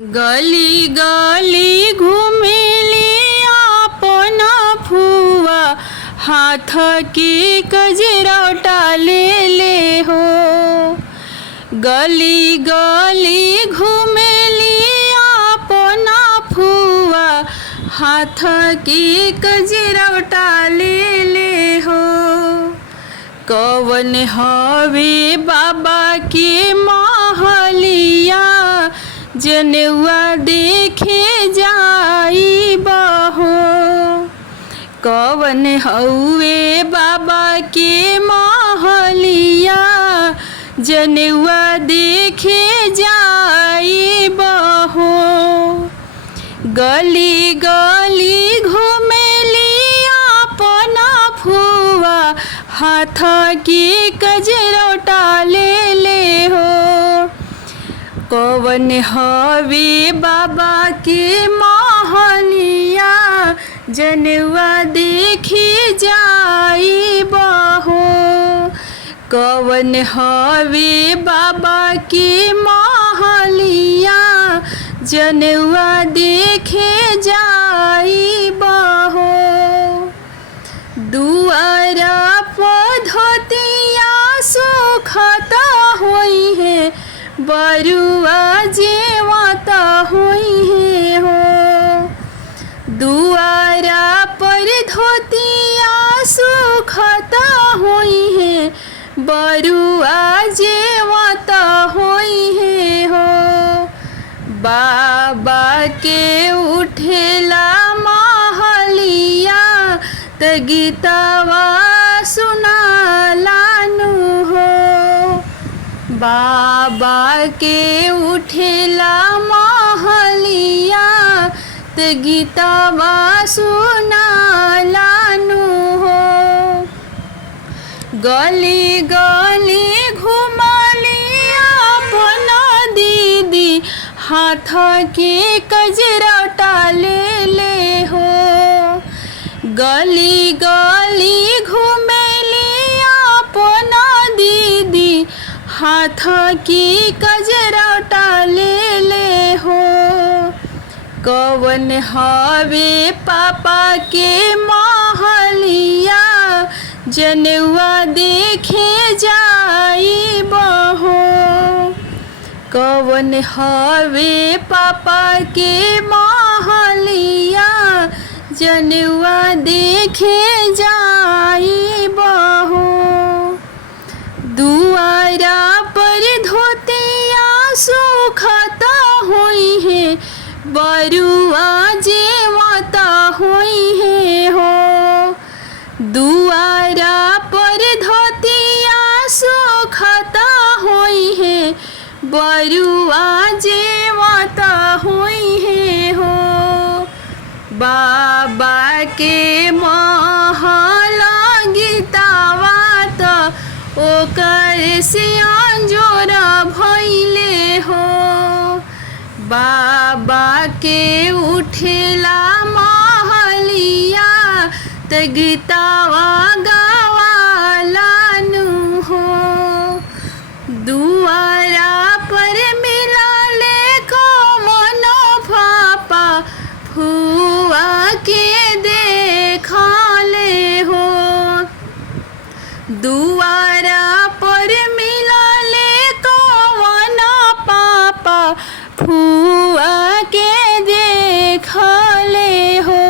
गली गली घूमेली आपन फुआ, हाथ के कजरौटा ले ले हो। गली गली घूमेली आपन फुआ, हाथ के कजरौटा ले ले हो। कवन हवे बाबा के महलिया, जनेउआ देखे जाई बहो। कवन हउए बाबा के महलिया, जनेउआ देखे जाई बहो। गली गली घूमेली आपन फुआ, हाथ के कजरौटा ले ले हो। कवन हवे बाबा के महलिया, जनेउआ देखे जाई बहो। कवन हवे बाबा के महलिया, जनेउआ देखे जाई बहो। दुआरा पधोतिया सुखत होई है, बरुआ जेवत होई है हो। दुआरा पर धोतिया सुखत होई है, बरुआ जेवत होई है हो। बाबा के उठेला महलिया, त गीतवा सुनालानु हो। बाबा के उठेला महलिया, त गीतवा सुनालानु हो। गली गली घुमली आपन दीदी, हाथ के कजरौटा ले ले हो। गली गली घुमेली आपन दीदी, हाथ के कजरौटा ले ले हो। कवन हवे पापा के महलिया, जनेउआ देखे जाई बहो। कवन हवे पापा के महलिया, जनेउआ देखे जाई बहो। दुआरा पर धोतिया सुखत होई है, बरुआ जेवत होई है हो। दुआरा पर धोतिया सुखत होई है, बरुआ जेवत होई है हो। बाबा के महल गीतवा त ओकर से अंजोर भइले हो। बाबा के उठेला महलिया, त गीतवा गवालानु हो। दुआरा पर मिलले कवन पापा, फुआ के देखले हो। दुआरा पर मिलले कवन पापा, फुआ के देखले हो।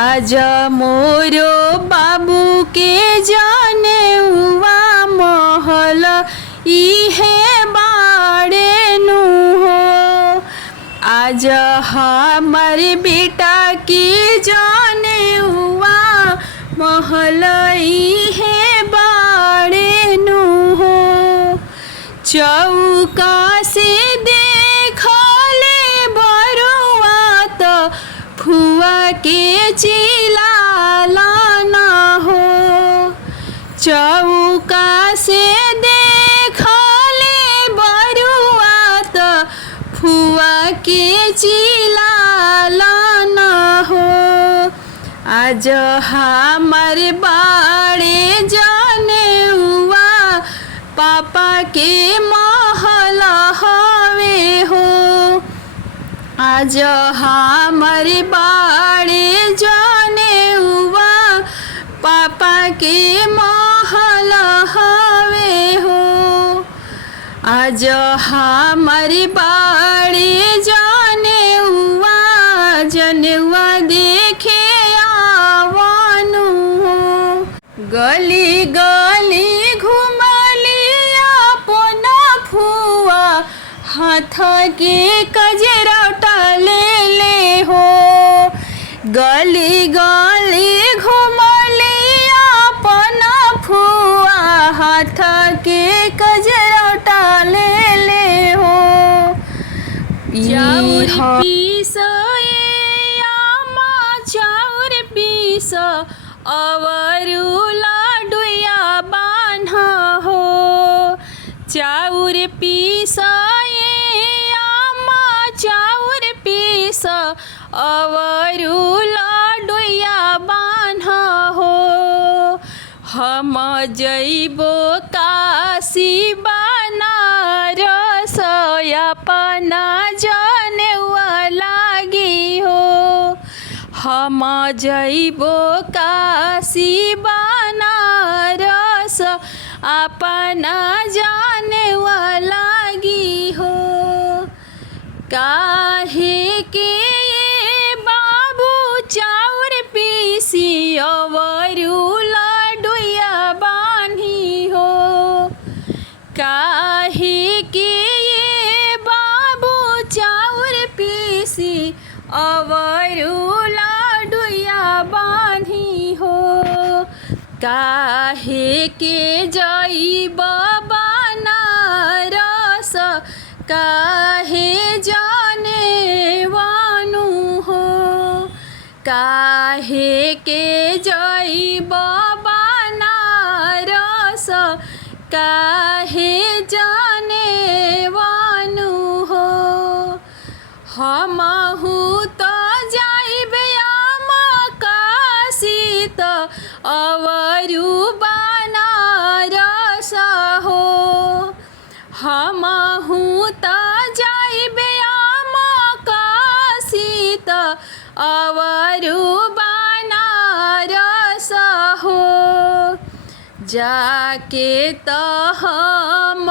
आज मोरो बाबू के जनेउआ महल इहे बाड़े नु हो। आज हमर बेटा के जनेउआ महल इहे बाड़े नु हो। चौका से देखले बरुआ, त फुआ के चिलाला ना हो। चौका से देखले बरुआ, त फुआ के चिलाला ना हो। आज हमर बाड़े जनेउआ, पापा के महल हवे हो। आज हमारे बाड़े जाने हुआ पापा के महल हवे हो। आज हमारे बाड़े जाने हुआ जनेवा देखे आवनु हो। गली गली घुमली अपना फुआ हाथ के कजरा ले ले हो। गली गली घुमली अपना फुआ हाथ के कजरा ले ले हो। चाउर पीस चाउर पीस अवरु लाडुया बान्ह हो। चाउर पीस चाउर पीस अवरु लाडुया बान्ह हो। हम जइबो काशी बनारस अपना जनेवा लागी हो। हम जइबो काशी बनारस अपना जनेवा लागी हो। काहे के बाबू चाउर पीसी अवरु लाडुया बान्ही हो। काहे के बाबू चाउर पीसी अवरु लाडुया बान्ही हो। काहे के जइब बनारस काहे जनेवानु हो। काहे के जइब बनारस काहे जनेवानु हो। हमहु तो जाइबे काशी त अवरु बनारस हो। हमहु त जाइबे काशी त अवरु बनारस हो। जाके त हम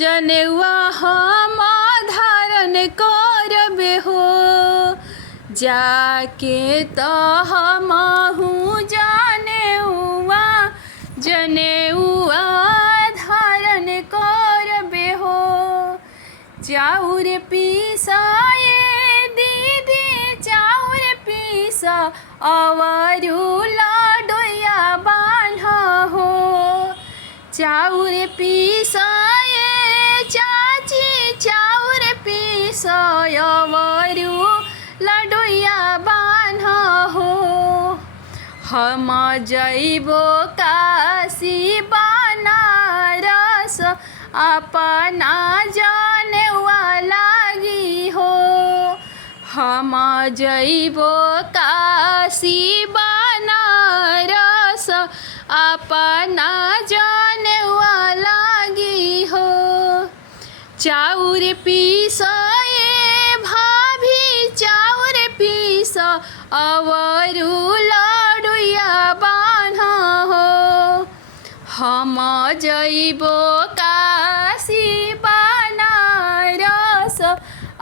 जनेवा हम धारण करबे हो। जाके त हमहु जनेवा धारण करबे हो। चाउर पीस दीदी चाउर पीस अवरु लाडुया बान्ह हो। चाउर पीस चाची चाउर पीस अवरु लाडुया बान्ह हो। हम जइबो काशी बनारस अपना जनेवा लागी हो। हम जइबो काशी बनारस अपना जनेवा लागी हो। चाउर पीस भाभी चाउर पीस अवरु लाडुया बान्ह हो। हम जइबो काशी बनारस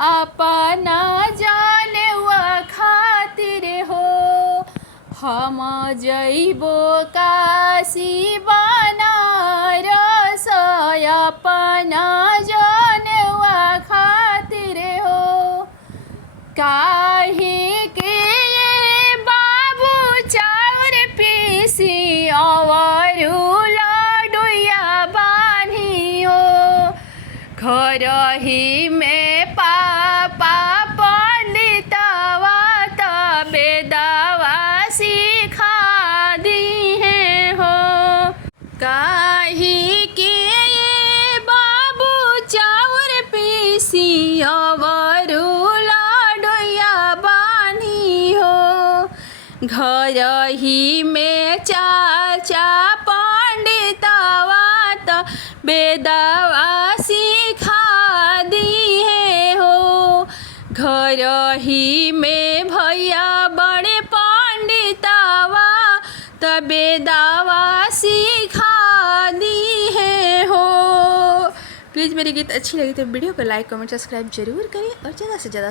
अपना जनेवा खातिर हो। हम जइबो काशी बनारस अपना जनेवा खातिर हो। काहे के बाबू चाउर पीसी अवरु लाडुया बान्ही हो। घर ही में पापा पंडितवा त बेदवा सिखा दी हैं हो। काहे के बाबू चाउर पीसी अवरु लाडुया बान्ही हो। घर ही में चाचा पंडितवा त बेदवा सिखा दी है रही में भैया बड़े पंडितावा तबे दावा सिखा दी है हो। प्लीज़ मेरी गीत अच्छी लगी तो वीडियो को लाइक कमेंट सब्सक्राइब जरूर करें और ज़्यादा से ज़्यादा